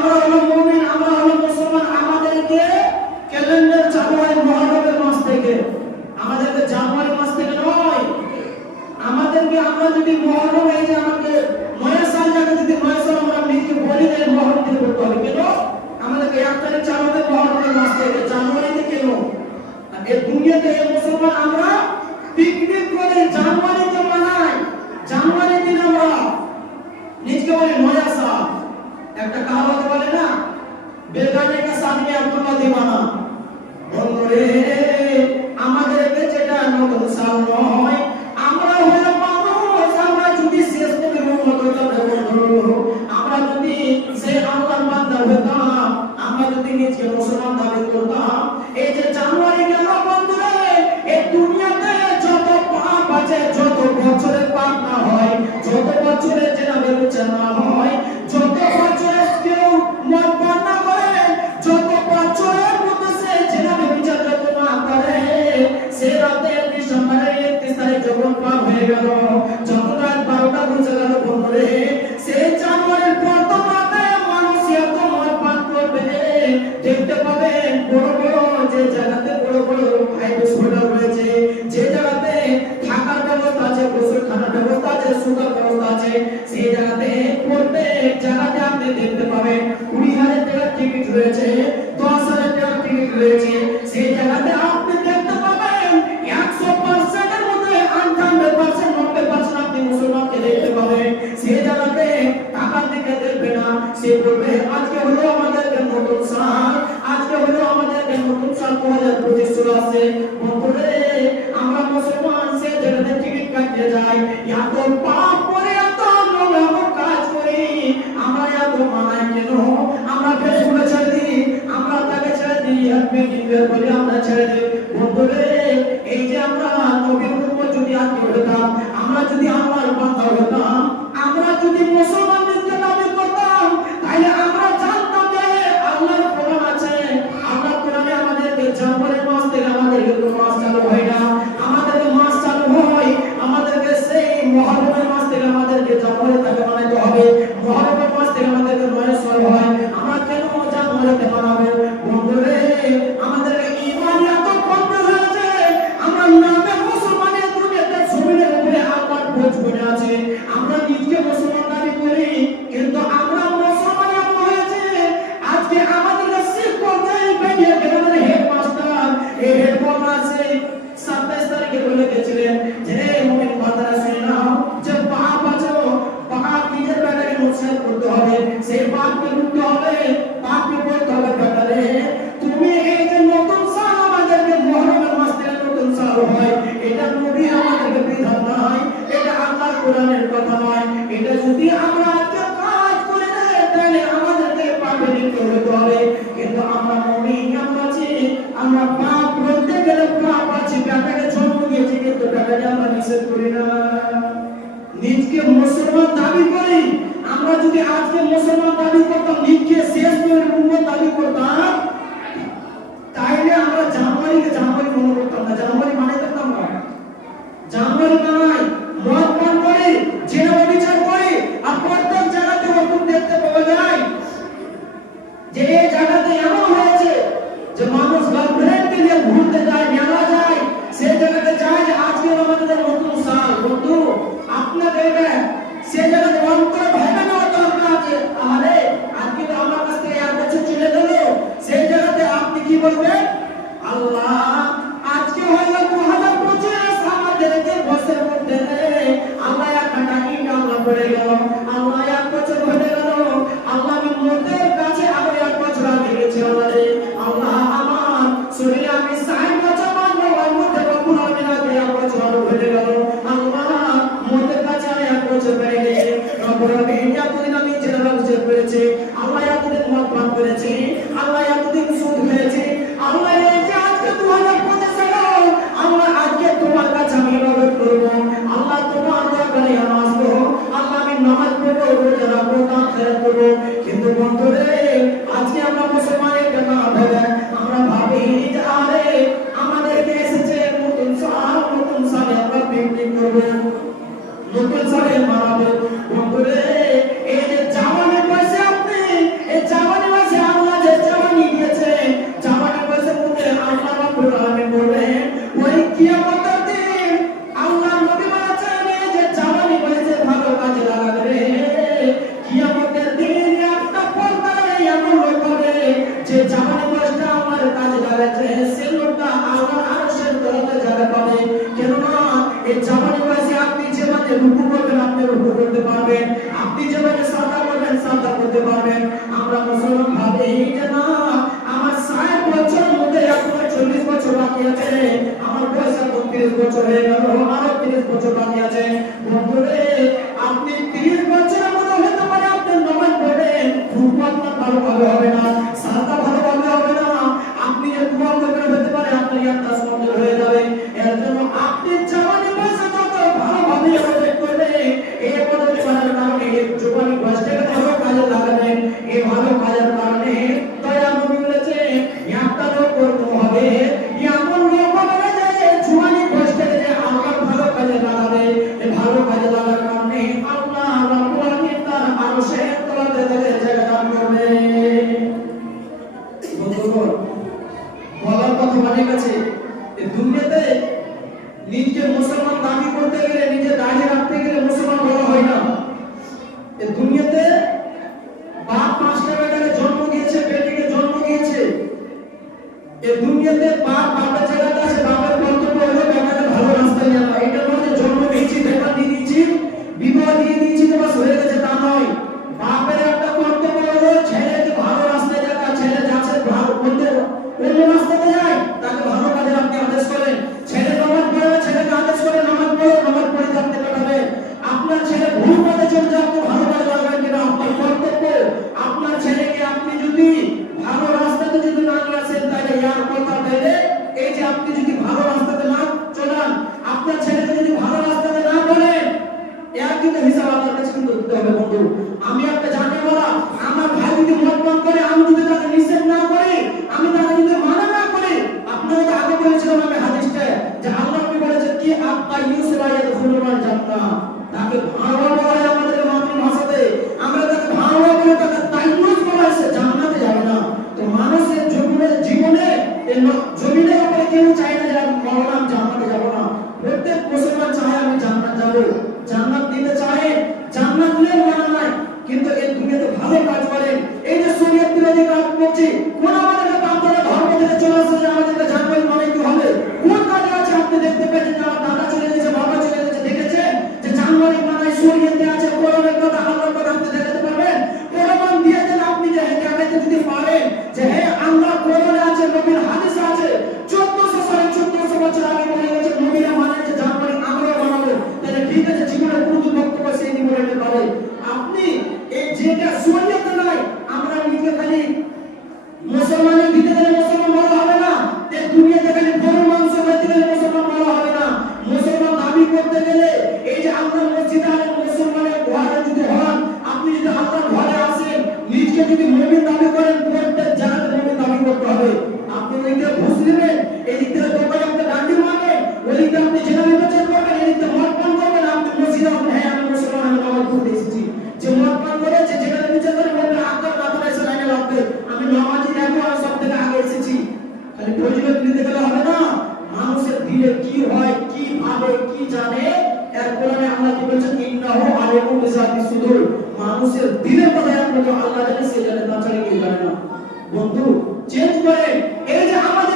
আমরা হলো মুমিন, আমরা হলো মুসলমান, আমাদেরকে ক্যালেন্ডার চালু হয় মুহররমের মাস থেকে, আমাদেরকে জানুয়ারি মাস থেকে নয়। আমাদেরকে আমরা যদি মুহররম এই যে আমাদের নয়া সাল যাকে যদি নয়া সাল আমরা নিজে বলি যে মুহররম থেকে করতে হবে, কেন আমাদেরকে 1 তারিখ চালু হবে মুহররমের মাস থেকে, জানুয়ারিতে কেন? এই দুনিয়াতে এই মুসলমান আমরা পিকনিক করে জানুয়ারিতে মানাই, জানুয়ারি দিন আমরা নিজকে বলি নয়া সাল। একটা কাহাবত বলে না, বেগানে কা সাল মে আব্দুল্লাহ দিওয়ানা। বন্ধুরে আমাদেরকে যেটা নতুন সাল নয়, আমরা হলো মানুষ, আমরা যদি শেষ নবীর উম্মত হইতাম, আমরা যদি সেই আল্লাহর বান্দা হইতাম, আমরা যদি নিজকে মুসলমান দাবি করতাম, এই যে জানুয়ারি গেল বন্ধুরে, এই দুনিয়াতে যত পাপ আছে, যত বছরের পাপ না হয়, যত বছরের জেনাবে বিচার না হয়, যত বছরের কেউ মদ পান না করে, যত বছরের মধ্যে সে জেনাবে বিচার যত না করে, সে রাতে ডিসেম্বরের 31 তারিখ যখন পাপ হয়ে গেল, যখন রাত 12টা বেজে গেল বন্ধুরে, সেই জানুয়ারির প্রথম রাতে মানুষ এত মদ পান করবে, দেখতে পাবেন বড় বড় যে জায়গাতে বড় বড় হাসপাতাল রয়েছে, যে জায়গাতে থাকার ব্যবস্থা আছে, গোসলখানার ব্যবস্থা আছে, সুতার ব্যবস্থা আছে, সেই জায়গাতে প্রত্যেক জায়গাতে আপনি দেখতে পাবেন 20,000 টাকার টিকিট রয়েছে, 10,000 টাকার টিকিট রয়েছে, সেই জায়গাতে আপনি দেখতে পাবেন 100% এর মধ্যে 98% 90% আপনি মুসলমানকে দেখতে পাবেন। সেই জায়গাতে টাকার দিকে দেখবে না, সে বলবে আজকে হলো আমাদেরকে নতুন সাল, আজকে হলো আমাদেরকে নতুন সাল 2025 চলে আসছে। বন্ধুরে আমরা মুসলমান সে জায়গাতে টিকিট কাটতে যাই, এত পাপ করে এত নোংরা কাজ করি, আমরা এত মানাই কেন? আমরা ফেসবুকে ছেড়ে দিই, আমরা তাকে ছেড়ে দিই, হ্যাপি নিউ ইয়ার বলে আমরা ছেড়ে দিই। বন্ধুরে এই যে আমরা নবীর উম্মত যদি আজকে হতাম, আমরা যদি আল্লাহর বান্দা হতাম, আমরা যদি মুসলমানদেরকে দাবি করতাম, তাহলে আমরা জানতাম যে আল্লাহর কোরআন আছে, আল্লাহর কোরআনে আমাদেরকে জানুয়ারি মাস থেকে আমাদেরকে কোনো মাস চালু হয় না, আমাদেরকে মাস চালু হয়, আমাদেরকে সেই মুহররমের মাস থেকে আমাদেরকে জানুয়ারি থেকে মানাতে হবে, মুহররমের মাস থেকে আমাদেরকে নয়া সাল হয়, আমরা কেন জানুয়ারিতে মানাবো? বন্ধুরে আমাদেরকে ঈমান এত কমজোর হয়েছে, আমরা নামে মুসলমানের দুনিয়াতে জমিনের উপরে আল্লাহর বোঝ বনে আছে, আমরা নিজকে মুসলমান দাবি করি, কিন্তু আমরা মুসলমান এমন হয়েছে আজকে আমাদেরকে শিক্ষক যাই বেরিয়ে গেল, আমাদের হেডমাস্টার এই হেডমাস্টার আছে 27 তারিখে বলে গেছিলেন যে মুমিন বান্দারা শুনে নাও, যে পাপ আছে পাপ নিজের বেটাকে মুসলিম করতে হবে, সেই পাপকে রুখতে হবে, পাপকে বলতে হবে বেটারে তুমি এই যে নতুন সাল আমাদেরকে মুহররমের মাস থেকে নতুন সাল হয়, এটা নবী আমাদেরকে বিধান নয়, এটা আল্লাহর কোরআনের কথা নয়, এটা যদি আমরা আজকে কাজ করে দেই তাহলে আমাদেরকে পাপে লিপ্ত হতে হবে। কিন্তু আমরা মুমিন আছি, আমরা পাপ বলতে গেলে পাপ আছে, বেটাকে জন্ম দিয়েছি কিন্তু বেটাকে আমরা নিষেধ করি না, নিজকে মুসলমান দাবি করি। আমরা যদি আজকে মুসলমান দাবি করতাম, নিজকে শেষ নবীর উম্মত দাবি করতাম, তাইলে আমরা জানুয়ারিকে জানুয়ারি মনে করতাম না, জানুয়ারি মানে করতাম না, জানুয়ারি মানে মদ পান করে জেনা বিচার করে, আর প্রত্যেক জায়গাতে ওরকম দেখতে পাওয়া যায় যে এই জায়গাতে এমন হয়েছে যে মানুষ গার্লফ্রেন্ডকে নিয়ে ঘুরতে যায়, মেলা যায়, সেই জায়গাতে যায় যে আজকে আমাদের নতুন সাল। বন্ধু আপনার দেখবেন সেই জায়গাতে অন্তর ভেবে নেওয়ার দরকার আছে, আরে আজকে তো আমার কাছ থেকে 1 বছর চলে গেল, সেই জায়গাতে আপনি কি বলবেন? আল্লাহ আজকে হলো 2025, আমাদেরকে বছরের মধ্যে আল্লাহ একটা ইট আল্লাহ করে গেল, আল্লাহ 1 বছর হয়ে গেল, আল্লাহ আমি মোদের কাছে আরো 1 বছর আগে গেছি, আল্লাহ আমার শরীরে আমি 60 বছর বাঁচবো, ওর মধ্যে কখন আমি আগে 1 বছর আরো হয়ে গেল, আল্লাহ মোদের কাছে আর 1 বছর বেড়ে গেছে, আমি এতদিন আমি জেনারেল বিচার করেছি, আল্লাহ এতদিন মদ পান করেছি, আল্লাহ এতদিন সুদ খেয়েছি, আল্লাহ এই যে আজকে 2025 সাল, আল্লাহ আজকে তোমার কাছে আমি ইবাদত করব, আল্লাহ তোমার দরবারে আমি আসবো, আল্লাহ আমি নামাজ পড়বো, রোজা রাখবো, দান খয়রাত করব। কিন্তু বন্ধুরে আজকে আমরা মুসলমানের কথা ভেবে আমরা ভাবি যে আরে আমাদেরকে এসেছে নতুন সালে আমরা পিকনিক করব, নতুন সালে মানাবো। বন্ধুরে সিলেবাস হয়ে গেছে তা নয়। বাপের একটা কর্তব্য হলো ছেলেকে ভালো রাস্তায় দেখা, ছেলে যাচ্ছে ভালো বলতে অন্য রাস্তাতে যায় তাকে ভালো কাজে রাখতে আদেশ করেন। ছেলে নামাজ পড়বে, ছেলেকে আদেশ করে নামাজ পড়ো, নামাজ পড়ে থাকতে পাঠাবে। আপনার ছেলে ভুল পথে চলে যাক তো ভালো কাজে লাগাবেন কিনা আপনার কর্তব্য। আপনার ছেলেকে আপনি যদি ভালো রাস্তাতে যদি না নিয়ে আসেন তাহলে ইয়ার কথা তাইলে এই যে আপনি যদি ভালো রাস্তাতে না চলান, আপনার ছেলেকে যদি ভালো রাস্তাতে না বলেন, এর কিন্তু হিসাব আপনার কাছে কিন্তু দিতে হবে বন্ধু। আমি একটা জানি বলা, আমার ভাই যদি মদ পান করে, আমি যদি তাকে নিষেধ না করি, আমি তাকে যদি মানা না করি, আপনারা তো আগে বলেছিলাম আমি হাদিসে যে আল্লাহ নবী বলেছেন কি আত্মা ইউসরা ইয়াদখুলুল জান্নাহ, তাকে ভালো বলে আমাদের মাতৃভাষাতে, আমরা তাকে ভালো বলে তাকে তাইয়ুস বলাইছে, জান্নাতে যাবে না। তো মানুষের জীবনে জমিনের উপরে কেউ চায় না যে আমি মরলাম জান্নাতে যাব না। প্রত্যেক মুসলমান চায় আমি জান্নাত যাব, জান্নাত দিতে চায়, জান্নাত নিয়ে মানা নাই, কিন্তু এই দুনিয়াতে ভালো কাজ করেন। এই যে শরীয়ত বিরোধী কাজ করছি, কোন আমাদেরকে আপনারা ধর্ম থেকে চলে আসছে যে আমাদেরকে জানবেন মানে কি হবে? কোন কাজে আছে আপনি দেখতে পেয়েছেন যে আমার দাদা চলে গেছে, বাবা চলে গেছে, দেখেছেন যে জানবারি মানায় শরীয়তে আছে, কোরআনের কথা আল্লাহর কথা আপনি দেখাতে পারবেন? প্রমাণ দিয়ে দেন আপনি যে দেখাতে যদি পারেন যে হ্যাঁ আল্লাহ কোরআনে আছে, নবীর হাদিসে আছে, 1400 বছর আগে বলে গেছে নবীরা মানে যে জানবারি আমরাও বানাবো, তাহলে ঠিক আছে জীবনে কোনো বক্তব্য সেই নিয়ে বলতে পারে। আপনি এই যেটা শরীয়তে নাই, আমরা নিজে খালি মুসলমানের দিতে গেলে মুসলমান বলা হবে না, এই দুনিয়াতে খালি গরু মাংস খেতে গেলে মুসলমান বলা হবে না। মুসলমান দাবি করতে গেলে এই যে আল্লাহর মসজিদে আর মুসলমানের ঘরে যদি হন, আপনি যদি আল্লাহর ঘরে আসেন, নিজকে যদি মুমিন দাবি করেন, প্রত্যেক জায়গাতে মুমিন দাবি করতে হবে। আপনি ওইটা ঘুষ দিবেন, এই দিক থেকে দোকানে আপনি ডান্ডি মারবেন, ওই দিক থেকে আপনি জেনা বিবেচনা করবেন, এই দিক থেকে মদ পান করবেন, আপনি মসজিদে আপনি হ্যাঁ আমি মুসলমান, আমি নামাজ পড়তে এসেছি। যে মদ পান করে, যে জেনা বিবেচনা করে বলবেন আপনার মাথায় এসে লাইনে লাগবে, আমি নামাজি দেখো আমি সব থেকে আগে এসেছি। খালি প্রয়োজন দিতে গেলে হবে না। মানুষের দিলে কি হয়, কি ভাবে, কি জানে, এর কোরআনে আল্লাহ কি বলেছেন ইন্নাহু আলিমুন বিযাতিস সুদূর, মানুষের দিলের কথা একমাত্র আল্লাহ জানে, সে জানে, তাছাড়া কেউ জানে না। বন্ধু চেঞ্জ করেন। এই যে আমাদের